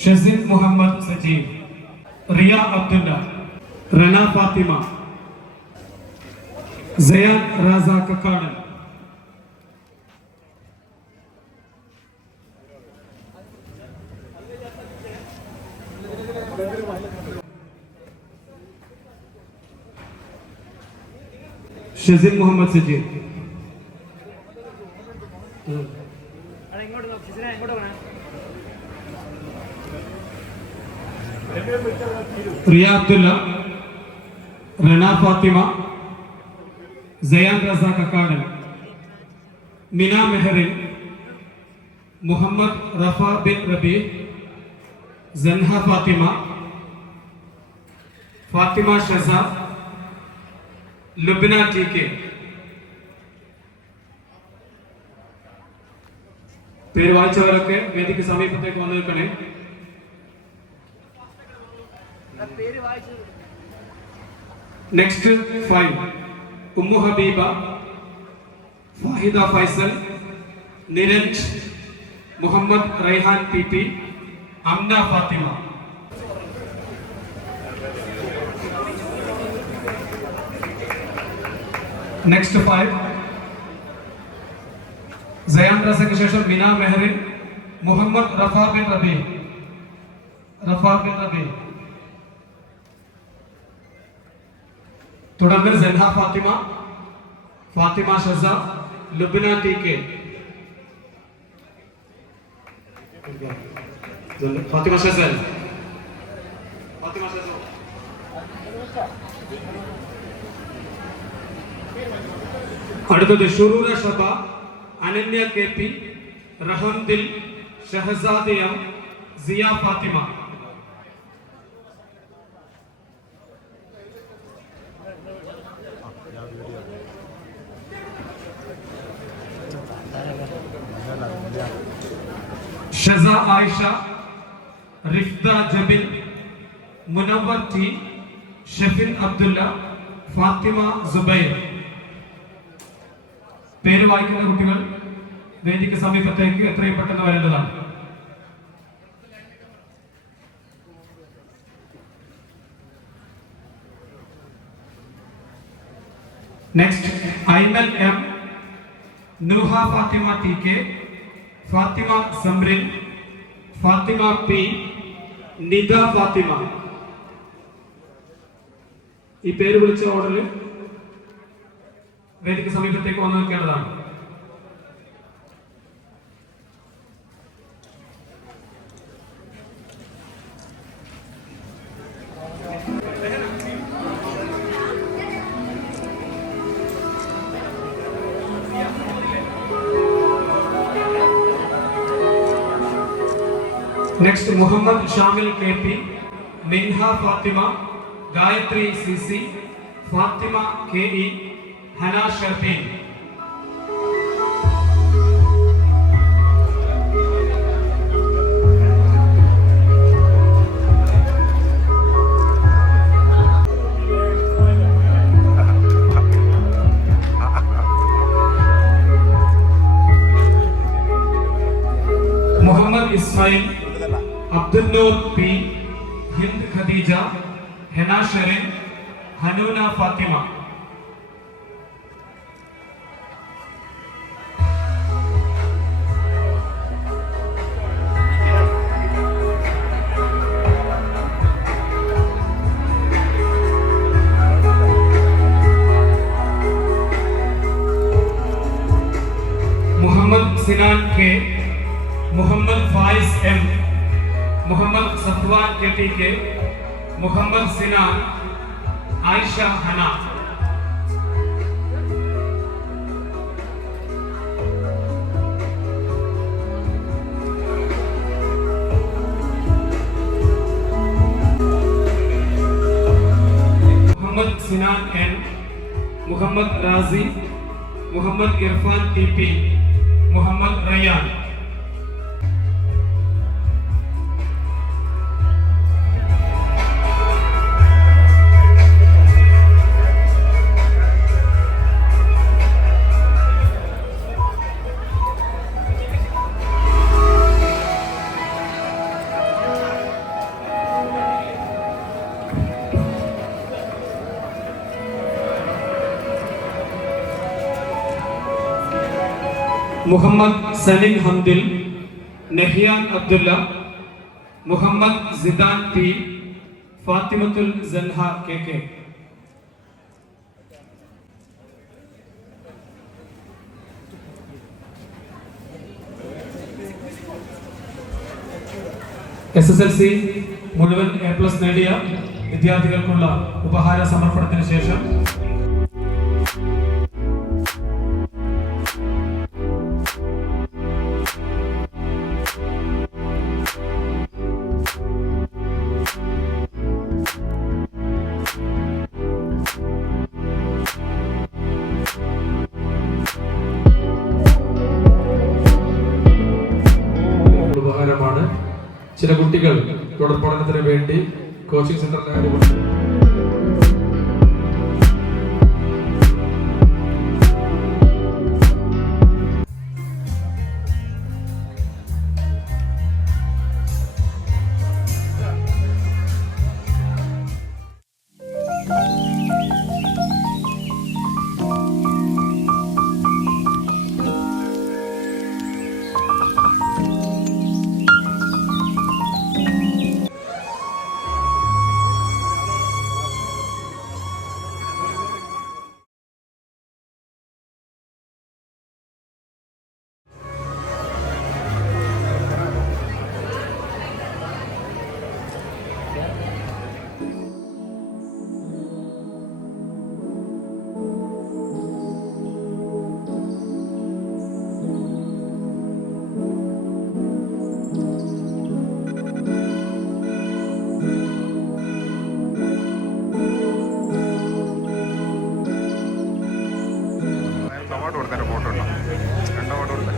ഷസിൻ Muhammad Sajeev Riya Abdullah Rana Fathima Sayan Raza Kakkadan ഷസിൻ Muhammad Sajeev Riya Abdullah Rana Fathima cyan Reza Kakkadan മിന Mehreen Muhammad Rafah bin റബി Sanha Fathima Fathima ഷസ Lubna T K പേര് വായിച്ചവരൊക്കെ വേദിക്ക് സമീപത്തേക്ക് വന്നു നിൽക്കണേ next five Ummu Habeeba Fahida Faisal Niranj Muhammad Raihan P P Amna Fathima next five Sayan റസയ്ക്ക് ശേഷം Mina Mehreen Muhammad Rafah bin റബി റഫ ബിൻ റബി തുടർന്ന് സെൻഹ ഫാത്തിമ ഫാത്തിമ ഷസ ലുബ്ന ടി കെ ഫാത്തിമ ഷസൽ ഫാത്തിമ ഷസൽ അടുത്തത് ഷുറൂര Shaba Ananya K P Rahamdil Shahzadiya Siya Fathima Shaza Ayisha Rifta Jabin Munavar T Shefin Abdulla Fathima Zubair. പേര് വായിക്കുന്ന കുട്ടികൾ വേദിക്ക് സമീപത്തേക്ക് എത്രയും പെട്ടെന്ന് വരേണ്ടതാണ്. Next Aimal M Nooha Fathima T K Fathima Samrin Fathima P Nida Fathima. ഈ പേര് വിളിച്ച ഓർഡറിൽ വേദിക്ക് സമീപത്തേക്ക് വന്നു നിൽക്കേണ്ടതാണ് next Muhammad Shamil KP Minha Fathima Gayathri CC Fathima KE Hana Sharfi Khadija Hina Shareen हनूना Fathima. Mohammed Sinan K Mohammed Faiz M Safwan K T K Mohammed Sinha, Ayesha हना। Mohammad Sinha N, Mohammed Razi, Mohammed Irfan TP, Mohammed Raiyan. Muhammad Rayyan Muhammad Salin Hamdil Nahiyan Abdulla Muhammad Zidan P Fathimathul Sanha K K S S L C മുഴുവൻ A plus നേടിയ വിദ്യാർത്ഥികൾക്കുള്ള ഉപഹാര സമർപ്പണത്തിന് ശേഷം ചില കുട്ടികൾ തുടർ പഠനത്തിന് വേണ്ടി കോച്ചിങ് സെന്ററിലായാലും ഓട്ടോ കൊടുത്തേ ഫോട്ടോ ഉണ്ടോ രണ്ടങ്ങോട്ട് കൊടുത്തേ